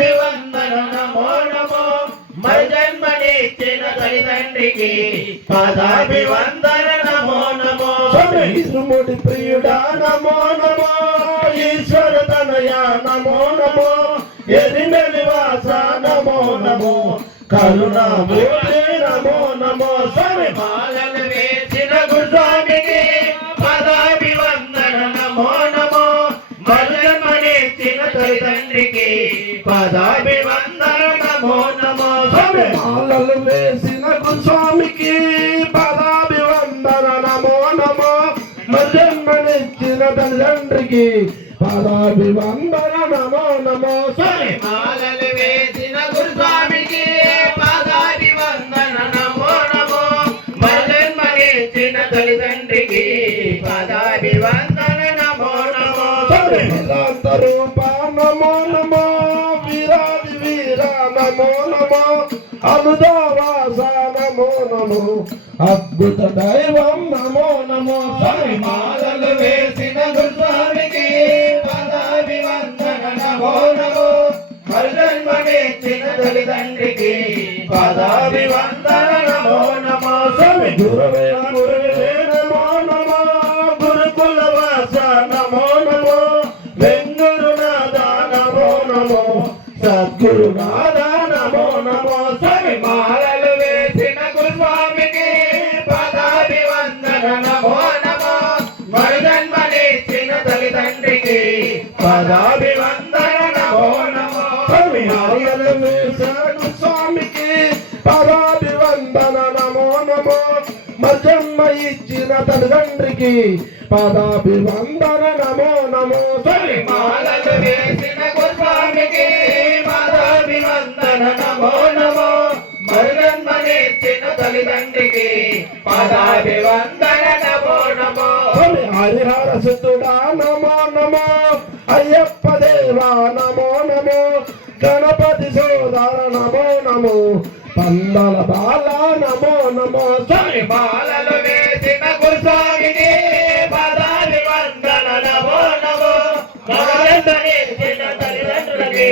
పాదాభివందన నమో నమో మరి జన్మనిచ్చిన తల్లిదండ్రికి పాదాభివందన నమో నమో ఇరుముడి ప్రియుడా నమో నమో ఈశ్వర తనయ నమో నమో ఎరిమె నివాస నమో నమో కరుణామూర్తి నమో నమో స్వామి మాలలు వేసిన గురుస్వామికి పాదాభివందన నమో నమో మరి జన్మనిచ్చిన తల్లిదండ్రికి పాదాభివందన నమో నమో మాలలు వేసిన గురుస్వామికి పాదాభివందన నమో నమో మరి జన్మనిచ్చిన తల్లిదండ్రికి పాదాభివందన నమో నమో మాలలు వేసిన గురుస్వామికి పాదాభివందన నమో నమో మరి జన్మనిచ్చిన తల్లిదండ్రికి పాదాభివందన నమో నమో రూప నమో నమో వీరాది వీర నమో నమో అనుదావాస నమో నమో అద్భుత దైవం నమో నమో మాలలు వేసిన గురుస్వామికి పాదాభివందన నమో నమో మరి జన్మనిచ్చిన తల్లిదండ్రికి పాదాభివందన నమో నమో గురువే గురువే నమో నమో గురుకుల వాస నమో నమో వెంగురునాథ నమో నమో సద్గురునాథ నమో నమో మాలలు వేసిన గురుస్వామికి పాదాభివందన నమో నమో మరి జన్మనిచ్చిన తల్లిదండ్రికి పాదాభివందన నమో నమో హరిహరలు వేసిన స్వామికి పాదాభివందన నమో నమో మజమ్మ ఇచ్చిన తల్లిదండ్రికి పాదాభివందన నమో నమో మాలలు వేసిన గురుస్వామికి పాదాభివందన నమో నమో మరి జన్మనిచ్చిన తల్లిదండ్రికి పాదాభివందన నమో నమో హరిహర సుతుడా నమో నమో అయ్యప్ప దేవా నమో నమో గణపతి సోదర నమో నమో పందల బాల నమో నమో మాలలు వేసిన గురుస్వామికి పాదాభివందన నమో నమో మరి జన్మనిచ్చిన తల్లిదండ్రులకి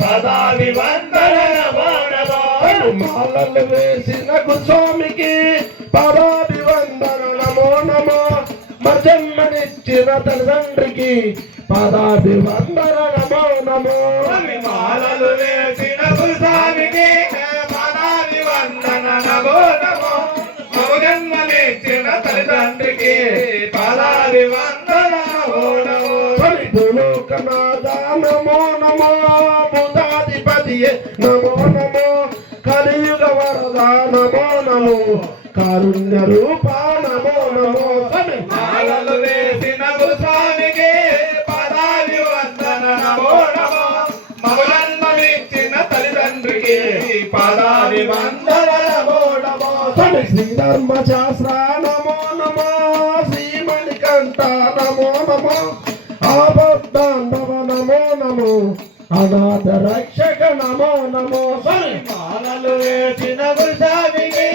పాదాభివందన నమో నమో మాలలు వేసిన గుస్వామికి పాదాభివందన నమో నమో జన్మనిచ్చిన తల్లిదండ్రికి పాదాభివందన నమో నమో మాలలు వేసిన గురుస్వామికి పాదాభివందన నమో నమో జన్మనిచ్చిన తల్లిదండ్రికి పాదాభివందన నమో నమో భూలోకనాథ నమో నమో భూతాధిపతియే నమో నమో కలియుగ వరద నమో నమో కారుణ్య రూప నమో నమో మాలలు వేసిన గురుస్వామికి పాదాభివందన నమో నమో జన్మనిచ్చిన తల్లిదండ్రికి పాదాభివందన నమో నమో శ్రీధర్మ శాస్త్ర నమో నమో శ్రీమణికంఠ నమో నమో ఆపద్బాంధవ నమో నమో అనాథ రక్షక నమో నమో మాలలు వేసిన గురుస్వామికి